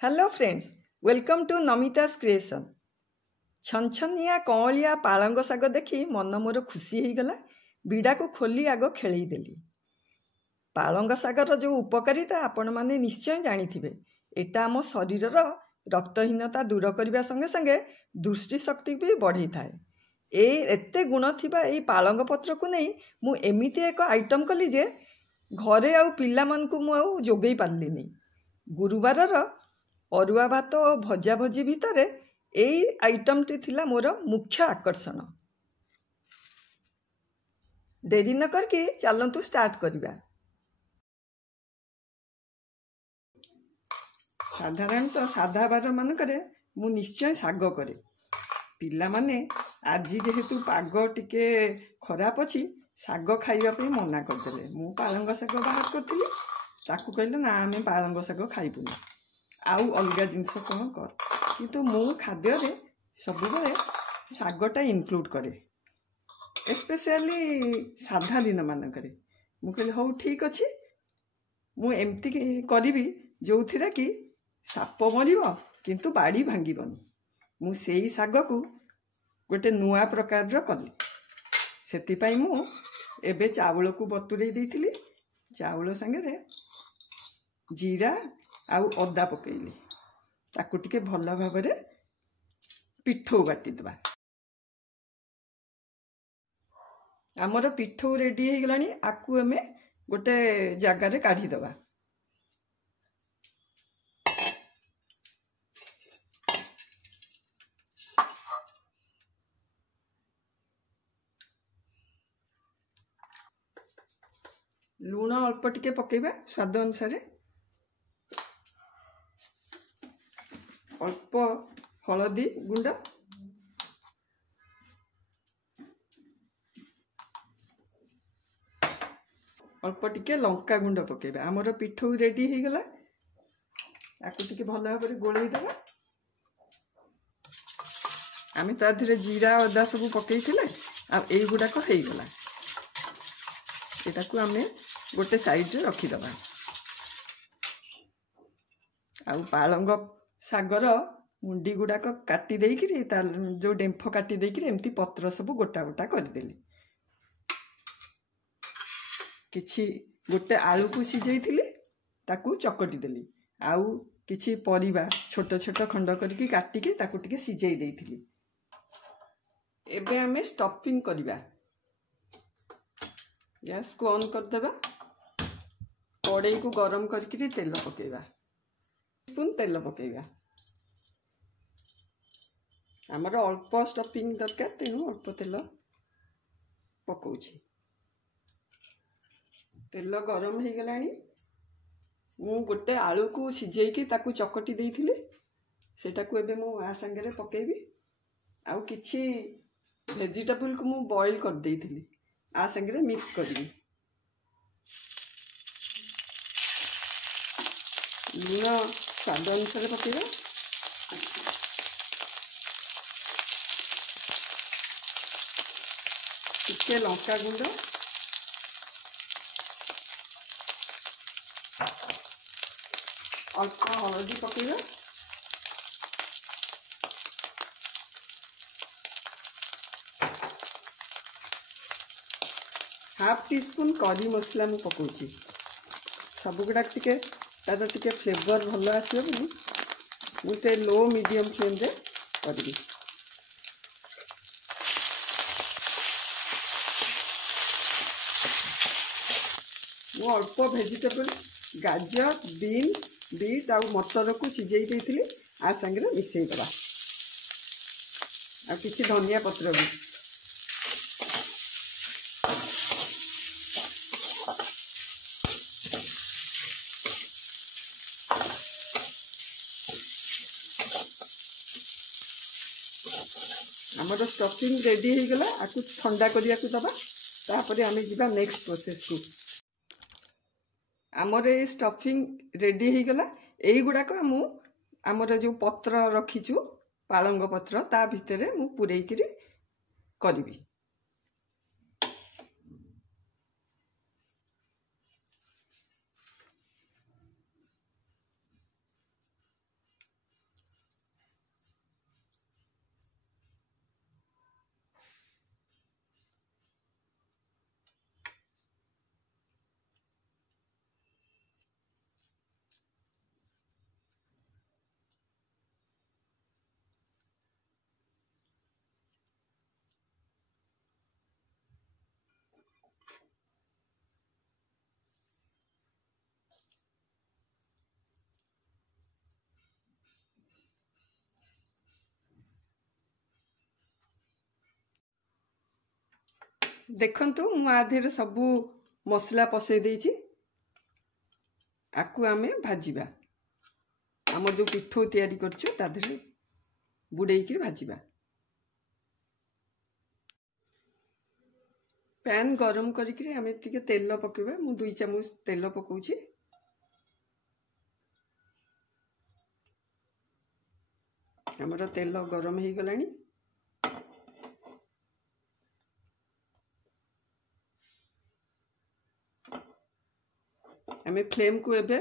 Hello friends, welcome to Namita's creation. छनछनिया कौलिया पालंग शाग देखी मन मोर खुशी हो गला। बिड़ा को खोली आग खेलदेली। पालंग शागर जो उपकारिता आपण माने निश्चय जानिथिबे। एटा आम शरीरर रक्तहीनता दूर करने संगे संगे दृष्टि शक्ति भी बढ़ी थाए। एते गुण थिबा एई पालंग पत्र को नहीं मु एमिति एक आइटम कली जे घरे आउ पिला मानकु मु आउ जोगई पारलिनी। गुरुवारर अरुआ भात और भजा भजी भितर यही आइटमटी थिला मोर मुख्य आकर्षण। देरी न करके चलतु स्टार्ट करिबा। साधारणतः साधा बार मानकरे मु निश्चय शाग करे। पिला माने आज जेहेतु पाग टिके खराब अच्छी शाग खाइबा पे मना करदेले। मु पालंग शाग बाहर करथिली, ताकू कहले ना आमे पालंग शाग खाइबुनी, आउ अलग जिनस कौन कर, किंतु मु खाद्य सब शागटा इनक्लूड करे, स्पेशली साधा दिन मानक। मु कहली हौ ठीक अच्छे, मु एमती करी जो थी कि साप मर किंतु बाड़ी भांगीबनी। मु सेई शाग को गोटे नुआ प्रकार कली। से मु एबे चावल को बतुरे देइथिली। चावल संगे जीरा आउ अदा पकईली, ताकू टिके भल भाव पिठौ बाटिदबा। आमर पिठौ रेडी हो गलानी। आकु आमे गोटे जगार काढ़ीदबा। लूण अल्प टिके पकेबा स्वाद अनुसार। अल्प हलदी गुंड, अल्प टिके लंका गुंड पकेबा। आमर पिठौ रेडी हो गला। आपको टिके भल भाव गोलई देबा। आमे ता धीरे जीरा अदा सब पकई थिले आ एई गुडा को हेई गला। एटा को आमे गोटे साइड रे रखी दबा। आ पालंग शागर मुंडी गुड़ाक काटी देकरी जो डेम्फ काटी देकरी एमती पत्र सब गोटा गोटा करदेली। किछि गोटे आलू को सिझेइथिली, ताकू चकटी देली। आउ किछि परिबा छोट छोट खंड करके काटिके ताकू टिके सिझेई देइथिली। एबे आमे स्टफिंग करिबा। गैस को ऑन कर देबा। कड़ाई को गरम करके तेल पकेबा। स्पून तेल पकेबा। आमर अल्प स्टफिंग दरकार, तेणु अल्प तेल पकाउछि। तेल गरम हो गलानी। मु गोटे आलू को सिझेइकी ताकू चकटी देइथिली। सेटा को एबे मु आ संगे पकेबी। आउ किछि वेजिटेबल को मु बॉईल कर देइथिली, आ संगे मिक्स करबी। लूण स्वाद अनुसार पकेबा। टिके लंका गुंड, अल्प हलदी पकेबा। हाफ टी स्पून करी मसला मु पकाउछि। सब गुड़ा टिके तार टिके फ्लेवर भल आसियो बोली मुझे लो मीडियम फ्लेम रे करबी। मु अल्प वेजिटेबल गाजर, बीन्स, बीट आउ मटर को सिझेई देइथिली। आ संगे मिसई दबा। आ किछि धनिया पत्र भी। आमर स्टफिंग रेडी हो गला। आपको ठंडा करिया को दबा। तापर आमे जिबा नेक्स्ट प्रोसेस को। आमर ये स्टफिंग रेडी हो गला। एई गुडाक मु आमर जो पत्र रखीचु पालंग पत्र ता भितरे मु पुरई करी करबी। देखंतु मु आधेरे सबू मसला पसई देइछि आकु आमे भाजिबा आम जो पिठो तैयारी करछु ता देरे बुड़ेइकी भाजिबा पैन गरम करिकरी आमे टिके तेल पकेबा मु 2 चम्मच तेल पकाउछि हमर तेल गरम हो गलानी आमे फ्लेम को एबे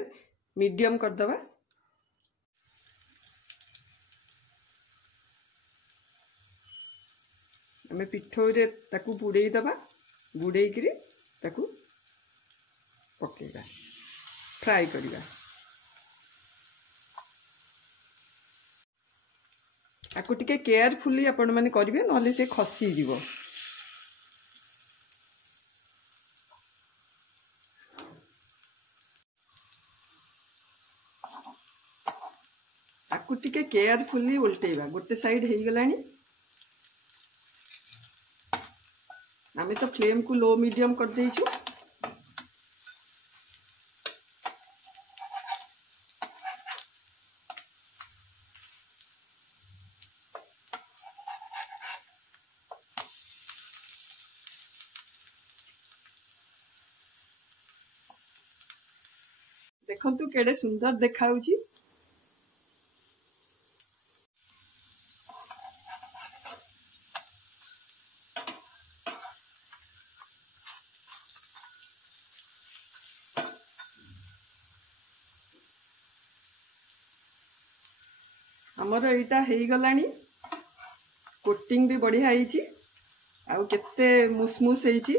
मीडियम कर दबा आमे पिठो रे ताकू बुड़ेई दबा बुड़ेई करी ताकू पकेबा फ्राई करिबा आकु टिके केयरफुली आपण माने करिवे नले से खसी जीवो आकु टिके केयरफुली उल्टेबा गोटे साइड हेई गलानी आमे तो फ्लेम को लो मीडियम कर देइछु देखंतु केडे सुंदर देखाउची हमर एटा हेई गलानी कोटिंग भी बढ़िया हेइची आउ केते मुसमुस हेइची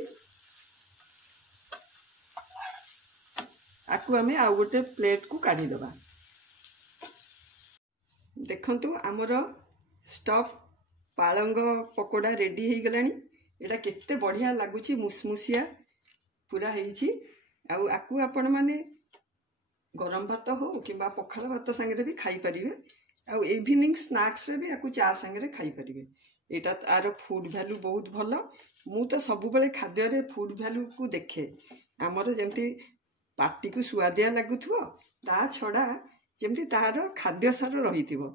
आकु आमे आउ गोटे प्लेट को काढी दबा देखंतु हमर स्टफ पालंग पकोड़ा रेडी हेई गलानी एटा केते बढ़िया लागुची मुसमुसिया पूरा हेइची आउ आकु आपण माने गरम भात हो किबा पखाल भात संगे भी खाई परिबे आउ इवनिंग स्नैक्स रे भी आकु चा संगे खाई परिबे एटा तार फूड वैल्यू बहुत भलो मु तो सब बेले खाद्य रे फूड वैल्यू को देखे हमर जेमती पार्टी को सुआदिया लागुथबो ता छडा जेमती तार खाद्य सार रहिथिबो